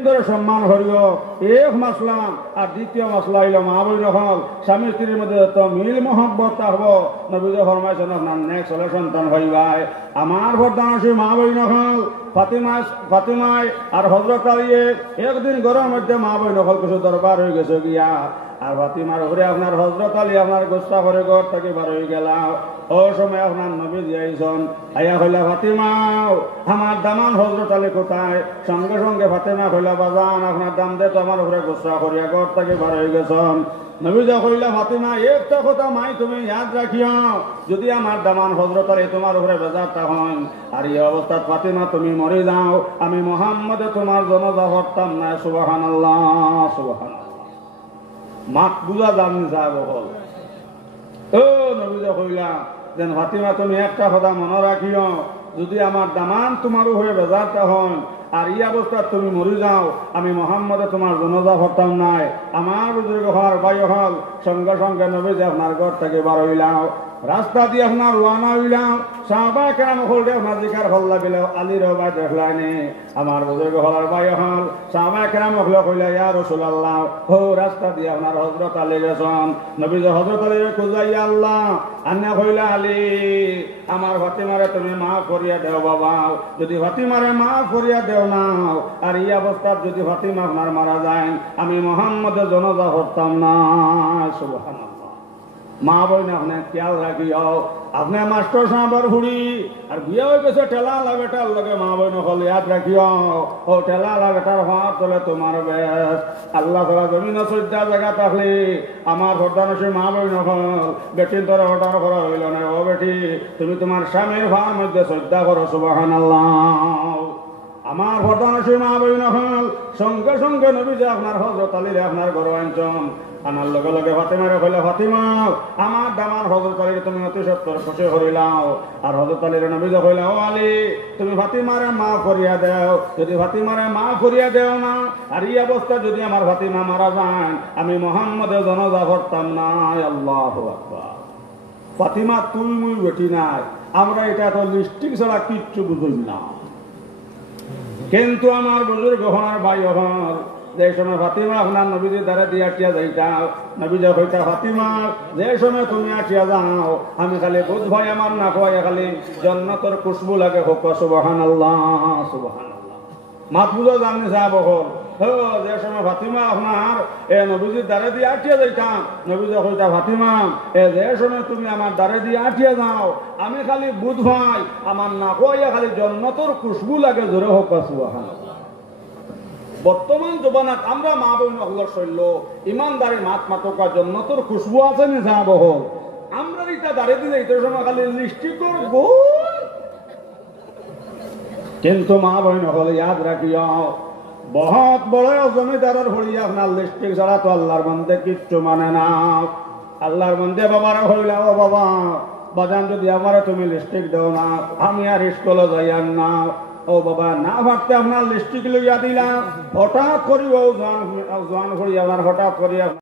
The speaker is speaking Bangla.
সম্মান করিও এক মাসলা। আর দ্বিতীয় মাসলা হইল মা বই হল স্বামী স্ত্রীর মধ্যে যত মিল মহব্বত থাকব নবীজি ফরমাইছেন আপনার নেক্সট হলে সন্তান হইবাই। আমার বরদান আছে মা বই নহল ফাতিমায় আর হজরত আলীয়ে একদিন গরমের মধ্যে মা বই নহল কিছু দরবার হয়ে গেছে গিয়া। আর ফাতিমার উপরে আপনার হজরত আলী আপনার গোসা করে ঘর থেকে বার হয়ে গেলাম। ও সময় আপনার নবী দিয়েছেন আয়া হইলা ফাতিমাও আমার দামান হজরত আলী কোথায়? সঙ্গে সঙ্গে ফাতিমা কইলা বাজান আপনার দাম দে তো আমার উপরে গোসা করিয়া ঘর থেকে বার হয়ে গেছেন। নবীজা কইলা ফাতিমা একটা কথা মাই তুমি ইয়াদ রাখিও, যদি আমার দামান হজরত আলী তোমার উপরে বেজারটা হন আর এই অবস্থাত ফাতিমা তুমি মরে যাও, আমি মুহাম্মদে তোমার জনাজা পড়তাম না। সুবহানাল্লাহ সুবহানাল্লাহ। মাত বুঝা দামি সাহেব হল। ও নবীজা কইলা যেন ফাতিমা তুমি একটা কথা মনে রাখিও, যদি আমার দামান তোমার উপরে বেজারটা হন আর এই অবস্থা তুমি মরে যাও, আমি মুহাম্মদে তোমার জনাজা পড়তাম নাই। আমার বুজুর্গ হল ভাই হল সঙ্গে সঙ্গে নবীজি আপনার ঘর থেকে বার হইলাম, রাস্তা দিয়ে আপনার রওনা হইলাম। সাহাবা কেরাম হলতে আপনার জিকার হল্লা বিলে আলীর ভাই দেখলাইনি। আমার বুজুর্গ হলার ভাই হল সাহাবা কেরাম হলে কইলা ইয়া রাসূলুল্লাহ ও রাস্তা দিয়ে আপনার হযরত আলী গেছেন। নবীজি হযরত আলীর খুঁজাই আল্লাহ আন্না কইলা আলী আমার ফাতিমারে তুমি মাফ করিয়া দেও বাবা, যদি ফাতিমারে মাফ করিয়া দেও না আর এই অবস্থা যদি ফাতিমা আপনার মারা যায় আমি মুহাম্মদের জনাজা পড়তাম না। সুবহানাল্লাহ। মা বইন আপনি খেয়াল রাখিও, আপনি মাস্টার সাহেবের হুড়ি আর বিয়ে হয়ে গেছে ঠেলা লাগাটার লগে মা বইন হল ইয়াদ রাখিও, ও ঠেলা লাগাটার হাত তোলে তোমার বেশ। আল্লাহ তাআলা জমিন সজ্জা জায়গা থাকলে আমার ভর্দানসী মা বইন হল বেটির তোর অর্ডার করা হইল না। ও বেটি তুমি তোমার স্বামীর ভার মধ্যে শ্রদ্ধা করো। সুবহানাল্লাহ। আমার ভর্দানসী মা বইন হল সঙ্গে সঙ্গে নবীজি আপনার হযরত আলীরে আপনার ঘর আনছেন। আমার লগে লগে ফাতিমারে কইলা ফাতিমা আমার দামান হযরত আলীর তুমি অতি সত্তর খুশি হইলাও। আর হযরত আলীর নবীজি কইলা ও আলী তুমি ফাতিমারে মাফ করিয়া দেও, যদি ফাতিমারে মাফ করিয়া দেও না আর এই অবস্থা যদি আমার ফাতিমা মারা যান আমি মুহাম্মদের জনাজা পড়তাম না। আল্লাহু আকবার। ফাতিমা তুই মুই বেটি নাই, আমরা এটা তো লিস্টিং ছাড়া কিচ্ছু বুঝি না। কিন্তু আমার বুজুর্গ হওয়ার ভাই হল যে সময় ফাতিমা আপনার নবীজির দ্বারা দিয়ে আটিয়া যাইতাও, নবীজা কইতা ফাতিমা যে সময় তুমি আটিয়া যাও আমি খালি বুধ ভাই আমার না খোয়াই খালি জান্নাতের খুশবু লাগে হোক। সুবহানাল্লাহ সুবহানাল্লাহ। মাত বুঝা জানি সাহেব হল যে সময় ফাতিমা আপনার নবীজির দ্বারে দিয়ে আটিয়া যাইতাম, নবীজা কইতা ফাতিমা যে সময় তুমি আমার দ্বারে দিয়ে আটিয়া যাও আমি খালি বুধ ভাই আমার না খোয়াইয়া খালি জান্নাতের খুশবু লাগে জোরে হোক। সুবহানাল্লাহ। বর্তমান জবানাত আমরা মা বোন হলর শৈল ইমানদারি মাত মাতকা জন্নতর খুশবু আছে নি সাহাব হল, আমরা এটা দাঁড়িয়ে দিলে এই সময় খালি লিস্টিকর গোল। কিন্তু মা বোন হল ইয়াদ রাখিও বহুত বড় জমিদারের হইয়া আপনার লিস্টিক ছাড়া তো আল্লাহর বন্দে কিচ্ছু মানে না। আল্লাহর বন্দে বাবারা হইলা ও বাবা বাজান যদি আমারে তুমি লিস্টিক দেও না আমি আর স্কুলে যাইয়ান না। ও বাবা না ভাবতে আপনার লিস্টিক লইয়া দিলাম হঠাৎ করি ও জোয়ান করি আমার হঠাৎ করি